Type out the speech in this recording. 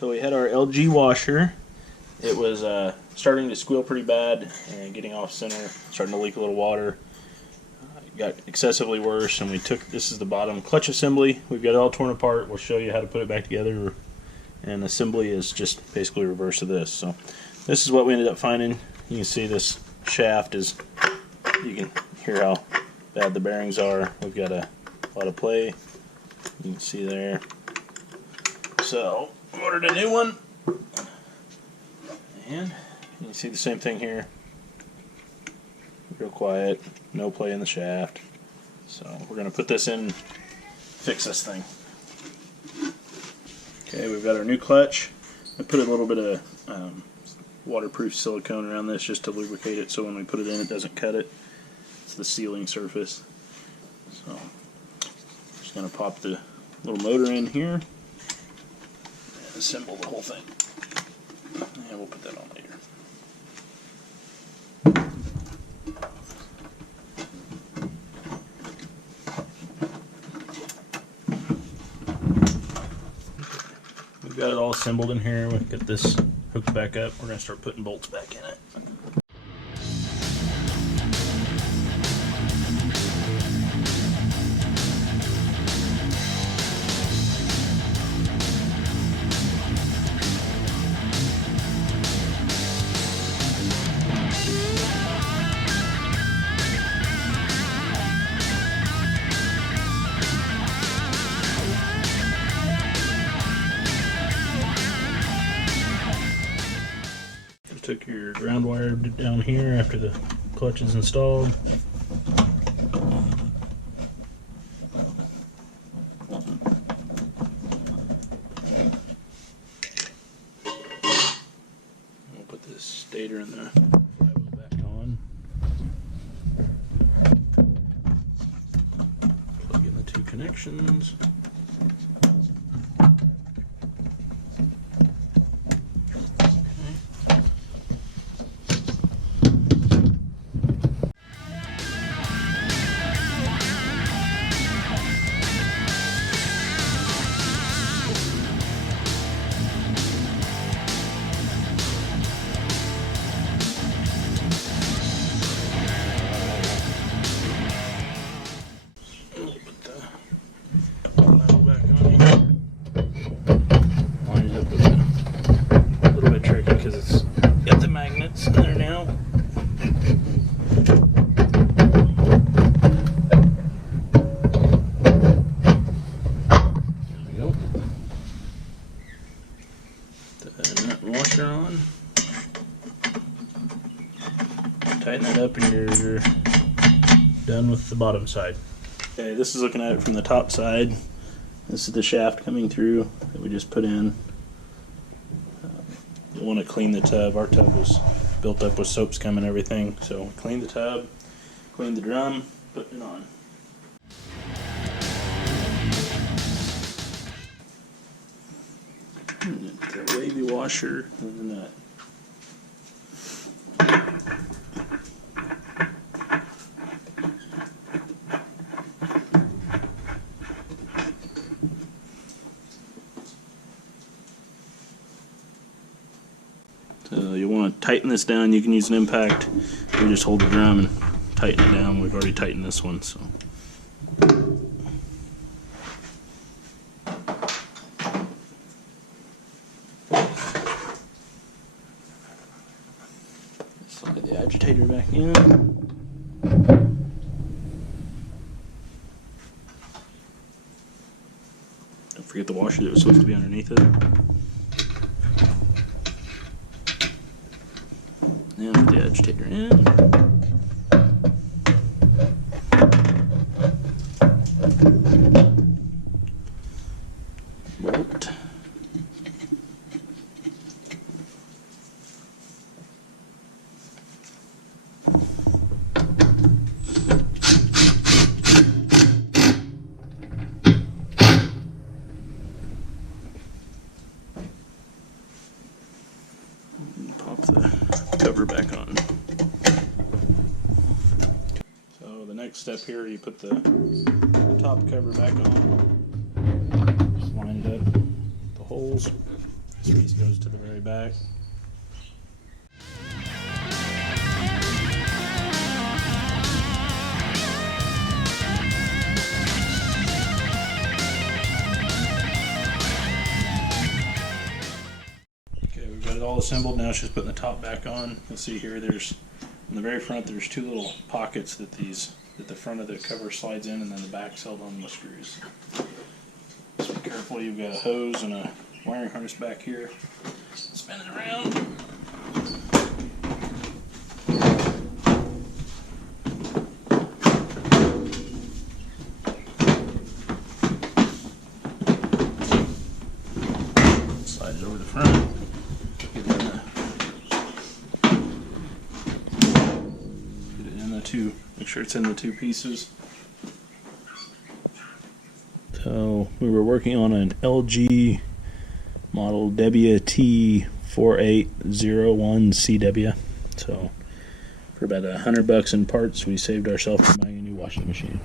So we had our LG washer. It was starting to squeal pretty bad and getting off center, starting to leak a little water. It got excessively worse, and we took, this is the bottom clutch assembly. We've got it all torn apart. We'll show you how to put it back together. And assembly is just basically reverse of this. So this is what we ended up finding. You can see this shaft is, you can hear how bad the bearings are. We've got a lot of play. You can see there. So ordered a new one. And you can see the same thing here. Real quiet, no play in the shaft. So we're going to put this in, fix this thing. Okay, we've got our new clutch. I put a little bit of waterproof silicone around this just to lubricate it so when we put it in it doesn't cut it. It's the sealing surface. So just going to pop the little motor in here and assemble the whole thing. And we'll put that on later. We've got it all assembled in here. We've got this hooked back up. We're going to start putting bolts back in it. Took your ground wire down here after the clutch is installed. We'll put this stator in the flywheel back on. Plug in the two connections. Washer on. Tighten that up and you're done with the bottom side. Okay, this is looking at it from the top side. This is the shaft coming through that we just put in. You want to clean the tub. Our tub was built up with soap scum and everything, so clean the tub, clean the drum, put it on. The wavy washer and the nut. So you want to tighten this down. You can use an impact. You just hold the drum and tighten it down. We've already tightened this one, so. Slide the agitator back in. Don't forget the washer that was supposed to be underneath it. And put the agitator in. Bolt. Pop the cover back on. So the next step here, you put the top cover back on. Just line it up, the holes. This piece goes to the very back. Okay, we've got it all assembled. Now it's just putting the top back on. You'll see here there's, on the very front, there's two little pockets that the front of the cover slides in, and then the back's held on with screws. Just be careful, you've got a hose and a wiring harness back here. Spin it around. Slide it over the front. Get it in the two. Make sure it's in the two pieces. So we were working on an LG model WT4801CW. So for about $100 in parts, we saved ourselves from buying a new washing machine.